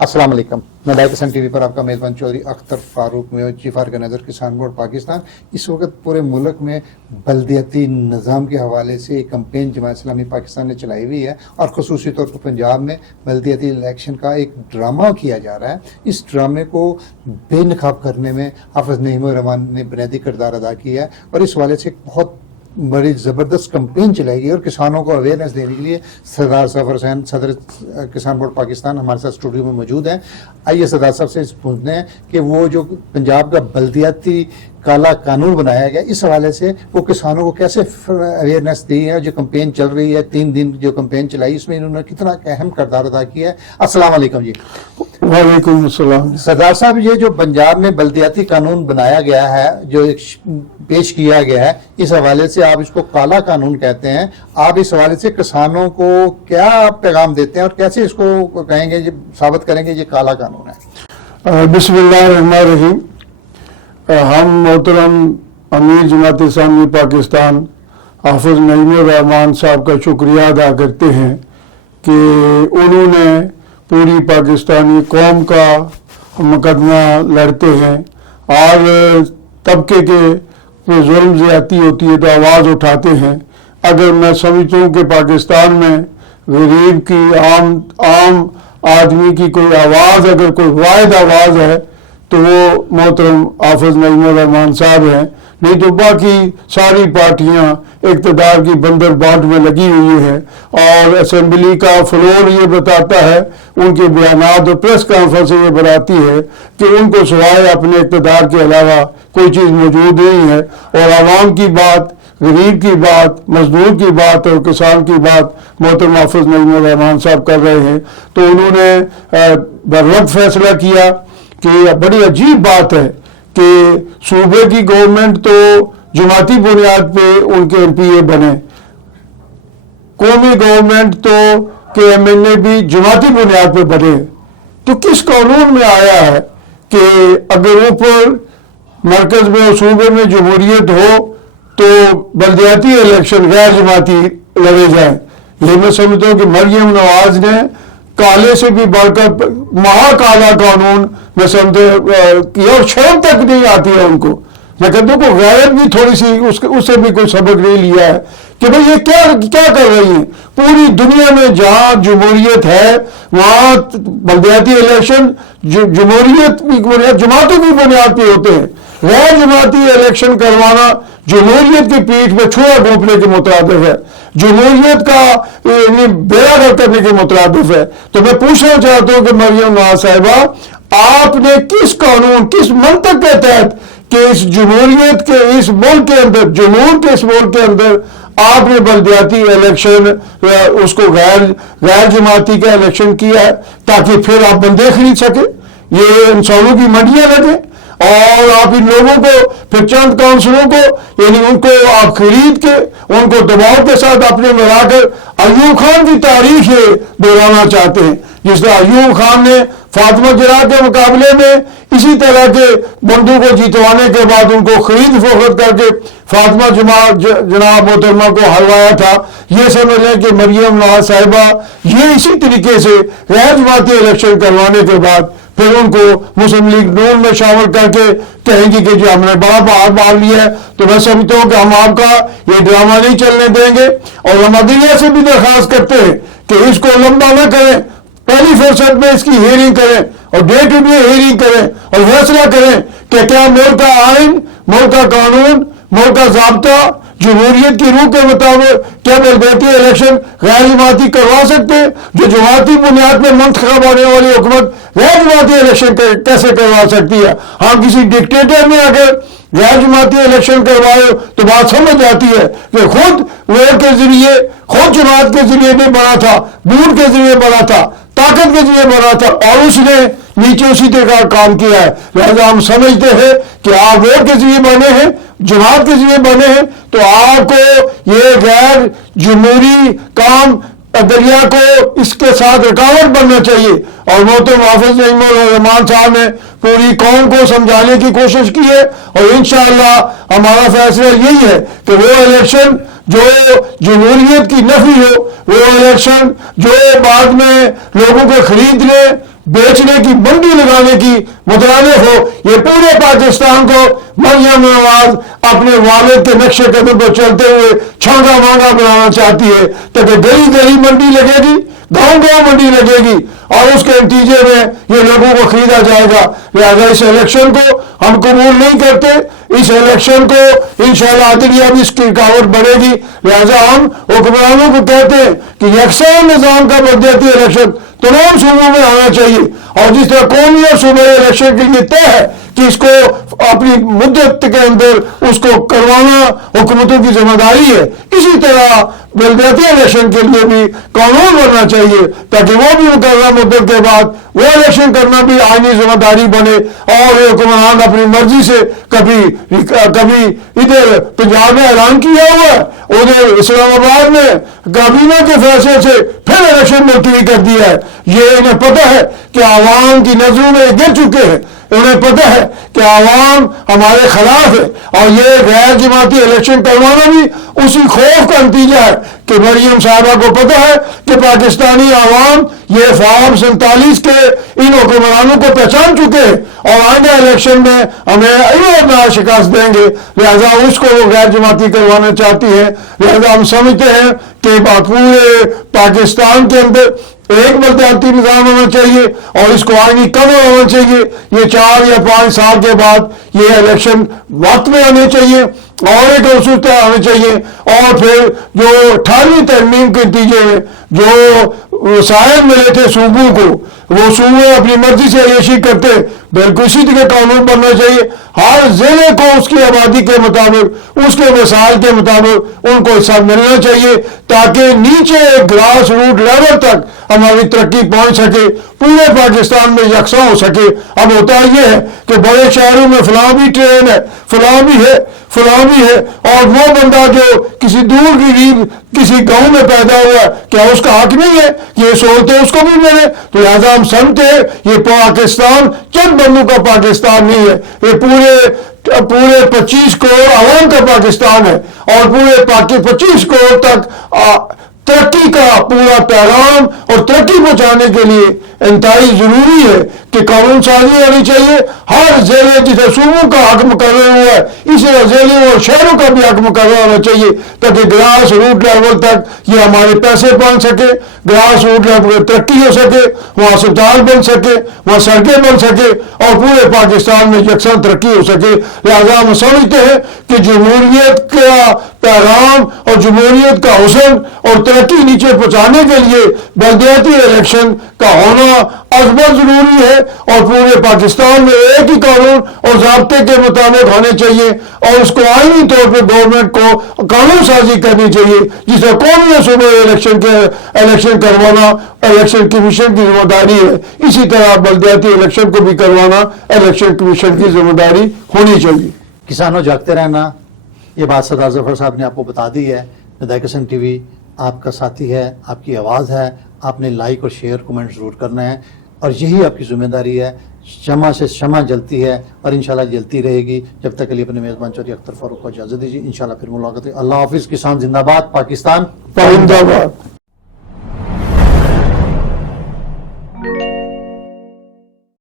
अस्सलाम वालेकुम। मैं लाइव किसान टीवी पर आपका मेज़बान चौधरी अख्तर फारूक में चीफ ऑर्गेनाइजर किसान बोर्ड पाकिस्तान। इस वक्त पूरे मुल्क में बल्दियाती निज़ाम के हवाले से एक कैंपेन जमात इस्लामी पाकिस्तान ने चलाई हुई है और ख़ुसूसी तौर पर पंजाब में बल्दियाती इलेक्शन का एक ड्रामा किया जा रहा है। इस ड्रामे को बेनकाब करने में हाफिज़ नईमुर रहमान ने बुनियादी किरदार अदा किया है और इस हवाले से एक बहुत बड़ी ज़बरदस्त कैंपेन चलाएगी और किसानों को अवेयरनेस देने के लिए सरदार सफर हुसैन सदर किसान बोर्ड पाकिस्तान हमारे साथ स्टूडियो में मौजूद हैं। आइए सरदार साहब से पूछते हैं कि वो जो पंजाब का बल्दियाती काला कानून बनाया गया, इस हवाले से वो किसानों को कैसे अवेयरनेस दी है। जो कैंपेन चल रही है, 3 दिन जो कैंपेन चलाई, इसमें इन्होंने कितना अहम किरदार अदा किया है। अस्सलाम वालेकुम जी। वालेकुम अस्सलाम। सरदार साहब, ये जो पंजाब में बल्दियाती कानून बनाया गया है, जो पेश किया गया है, इस हवाले से आप इसको काला कानून कहते हैं। आप इस हवाले से किसानों को क्या पैगाम देते हैं और कैसे इसको कहेंगे, साबित करेंगे ये काला कानून है। बिस्मिल्लाहिर्रहमानिर्रहीम। हम मोहतरम अमीर जमात इस्लामी पाकिस्तान हाफिज नईमुर रहमान साहब का शुक्रिया अदा करते हैं कि उन्होंने पूरी पाकिस्तानी कौम का मुकदमा लड़ते हैं और तबके के कोई जुल्म ज़्यादती होती है तो आवाज़ उठाते हैं। अगर मैं समझता हूँ कि पाकिस्तान में गरीब की आम आदमी की कोई आवाज़, अगर कोई वाहिद आवाज़ है तो वो मोहतरम हाफिज नईमुर रहमान साहब हैं। नहीं तो बाकी सारी पार्टियां इक़्तिदार की बंदर बाट में लगी हुई है और असेंबली का फ्लोर ये बताता है, उनके बयानात और प्रेस कॉन्फ्रेंस ये बताती है कि उनको सिवाय अपने इक़्तिदार के अलावा कोई चीज़ मौजूद नहीं है। और आवाम की बात, गरीब की बात, मजदूर की बात और किसान की बात मोहतरम हाफिज नईमुर रहमान साहब कर रहे हैं। तो उन्होंने बरवक्त फैसला किया कि बड़ी अजीब बात है कि सूबे की गवर्नमेंट तो जमाती बुनियाद पे उनके एमपीए बने, कौमी गवर्नमेंट तो के एमएनए भी जमाती बुनियाद पे बने। तो किस कानून में आया है कि अगर ऊपर मरकज में और सूबे में जमहूरियत हो तो बल्दियाती इलेक्शन गैर जमाती लड़े जाए। ये मैं समझता हूँ कि मरियम नवाज ने काले से भी बढ़कर महाकाला कानून में समझे किया और शर्म तक नहीं आती है उनको। मैं कहता हूँ गैरत भी थोड़ी सी उससे भी कोई सबक नहीं लिया है कि भाई ये क्या कर रही है। पूरी दुनिया में जहाँ जमहूरियत है वहाँ बल्दियाती इलेक्शन जमहूरियत जमातों की बुनियाद पे होते हैं। गैर जमाती इलेक्शन करवाना जमहूरियत की पीठ पे छुआ घोंपने के मुताबिक है, जमहूरियत का बेड़ा करने के मुताबिक है। तो मैं पूछना चाहता हूँ कि मरियम नवाज साहिबा, आपने किस कानून, किस मंतक के तहत कि इस जमहूरियत के इस मुल्क के अंदर, जमहूर के इस मुल्क के अंदर आपने बल्दियाती इलेक्शन उसको गैर जमाती का इलेक्शन किया है ताकि फिर आप बंदे खरीद सके, ये इंसानों की मंडियां लगे और आप इन लोगों को फिर चंद काउंसिलों को यानी उनको आप खरीद के उनको दबाव के साथ अपने में लाकर अयूब खान की तारीख दोहराना चाहते हैं। जिस तरह अयूब खान ने फातिमा जरा के मुकाबले में इसी तरह के बंदू को जीतवाने के बाद उनको खरीद फरोख्त करके फातिमा जनाब मोहतरमा को हरवाया था। ये समझ लें कि मरियम नवाज साहिबा ये इसी तरीके से गैर जमाती इलेक्शन करवाने के बाद फिर उनको मुस्लिम लीग नून में शामिल करके कहेंगी कि जो हमने बड़ा बहार मार लिया है। तो मैं समझता हूँ कि हम आपका ये ड्रामा नहीं चलने देंगे और हम अदलिया से भी दरखास्त करते हैं कि इसको लंबा न करें, पहली फुर्सत में इसकी हियरिंग करें और डे टू डे हियरिंग करें और फैसला करें कि क्या मुल्क का आइन, मुल्क का कानून, मुल्क का ज़ाब्ता जमहूरियत की रूह के मुताबिक क्या बल्दियाती इलेक्शन गैर जमाती करवा सकते हैं। जो जमाती बुनियाद पर मुंतखब होने वाली हुकूमत गैर जमाती इलेक्शन कैसे करवा सकती है। हम किसी डिक्टेटर ने अगर गैर जमाती इलेक्शन करवाए तो बात समझ आती है कि खुद वोट के जरिए, खुद जमात के जरिए नहीं बना था, बूट के जरिए बना था, ताकत के जरिए बना था और उसने नीचे उसी तरह का काम किया है। लिहाजा हम समझते हैं कि आप वोट के जरिए बने हैं, जमात के जरिए बने हैं, तो आपको ये गैर जमहूरी काम अदलिया को इसके साथ रुकावट बनना चाहिए। और मोहतरम हाफिज नईमुर रहमान साहब ने पूरी कौम को समझाने की कोशिश की है और इंशाअल्लाह हमारा फैसला यही है कि वो इलेक्शन जो जमहूरियत की नफी हो, वो इलेक्शन जो बाद में लोगों को खरीद ले, बेचने की मंडी लगाने की मुतराने हो। ये पूरे पाकिस्तान को मरियम नवाज अपने वालिद के नक्शे कदम पर चलते हुए छांगा मांगा बनाना चाहती है, ताकि गली गली मंडी लगेगी, गांव गांव मंडी लगेगी और उसके नतीजे में ये लोगों को खरीदा जाएगा। लिहाजा इस इलेक्शन को हम कबूल नहीं करते। इस इलेक्शन को इंशाअल्लाह अदलिया भी इसकी रुकावट बढ़ेगी। लिहाजा हम हुक्मरानों को कहते हैं कि यकसा निज़ाम का बलदियाती इलेक्शन तमाम सूबों में आना चाहिए, और जिस तरह कौमी और सूबाई इलेक्शन के लिए तय है कि इसको अपनी मुद्दत के अंदर उसको करवाना हुकूमतों की जिम्मेदारी है, इसी तरह बलदियाती इलेक्शन के लिए भी कानून बनना चाहिए, ताकि वो भी मुकर्रर मुद्दत के बाद वो इलेक्शन करना भी आईनी जिम्मेदारी बने। और हुक्मरान अपनी मर्जी से कभी इधर पंजाब में ऐलान किया हुआ है, उधर इस्लामाबाद में काबीना के फैसले से फिर इलेक्शन मुलतवी कर दिया है। ये इन्हें पता है कि आवाम की नजरों में गिर चुके हैं, उन्हें पता है कि आवाम हमारे खिलाफ है, और ये गैर जमाती इलेक्शन करवाना भी उसी खौफ का नतीजा है कि मरियम साहबा को पता है कि पाकिस्तानी आवाम ये फॉर्म 47 के इन हुक्मरानों को पहचान चुके हैं और आइंदा इलेक्शन में हमें शिकस्त देंगे। लिहाजा उसको वो गैर जमाती करवाना चाहती है। लिहाजा हम समझते हैं कि पूरे पाकिस्तान के अंदर एक बलदियाती निज़ाम होना चाहिए और इसको आईनी कवर होना चाहिए। ये 4 या 5 साल के बाद ये इलेक्शन वक्त में आने चाहिए और एक खूबसूरत आने चाहिए, और फिर जो 18वीं तरमीम के नतीजे में जो वसाइल मिले थे सूबों को, वो सूबे अपनी मर्जी से अय्याशी करते, बिल्कुल इसी तरह कानून बनना चाहिए। हर जिले को उसकी आबादी के मुताबिक, उसके वसाइल के मुताबिक उनको हिस्सा मिलना चाहिए, ताकि नीचे ग्रास रूट लेवल तक हमारी तरक्की पहुंच सके, पूरे पाकिस्तान में यकसा हो सके। अब होता ये है कि बड़े शहरों में फलां भी ट्रेन है, फलां भी है, फलां भी है, और वो बंदा जो किसी दूर गरीब किसी गांव में पैदा हुआ, क्या उसका हक नहीं है ये सहूलतें उसको भी मिले? तो लिहाजा हम समझते हैं ये पाकिस्तान चंद बंदों का पाकिस्तान नहीं है, ये पूरे 25 करोड़ आवाम का पाकिस्तान है, और पूरे 25 करोड़ तक तरक्की का पूरा पैगाम और तरक्की पहुंचाने के लिए इंतहाई जरूरी है कि कानून साजी होनी चाहिए। हर जिले जिसे सूबों का हक मुकर्रर हुआ है, इसी तरह जिलों और शहरों का भी हक मुकर्रर होना चाहिए, ताकि ग्रास रूट लेवल तक ये हमारे पैसे पहुंच सके, ग्रास रूट लेवल पर तरक्की हो सके, वहाँ अस्पताल बन सके, वहाँ सड़कें बन सके, और पूरे पाकिस्तान में यकसा तरक्की हो सके। लिहाजा हम समझते हैं कि जमहूरियत का पैगाम और जमहूरियत का हुस्न और तरक्की नीचे पहुंचाने के लिए बलदियाती इलेक्शन का होना अजबर जरूरी है, और पूरे पाकिस्तान में एक ही कानून और ज़ाब्ते के मुताबिक होने चाहिए, और उसको आईनी तौर पर गवर्नमेंट को कानून साजी करनी चाहिए, जिससे कौमी और सूबाई इलेक्शन करवाना इलेक्शन कमीशन की जिम्मेदारी है। इसी तरह बलदियाती इलेक्शन को भी करवाना इलेक्शन कमीशन की जिम्मेदारी होनी चाहिए। किसानों जागते रहना, ये बात सरदार जफर साहब ने आपको बता दी है। निदाई किसान टीवी आपका साथी है, आपकी आवाज़ है, आपने लाइक और शेयर कमेंट ज़रूर करना है, और यही आपकी जिम्मेदारी है। शमा से शमा जलती है और इंशाल्लाह जलती रहेगी। जब तक के लिए अपने मेज़बान चौधरी अख्तर फारूक को इजाज़त दीजिए, इंशाल्लाह फिर मुलाकात है। अल्लाह हाफिज़। किसान जिंदाबाद, पाकिस्तान जिंदाबाद।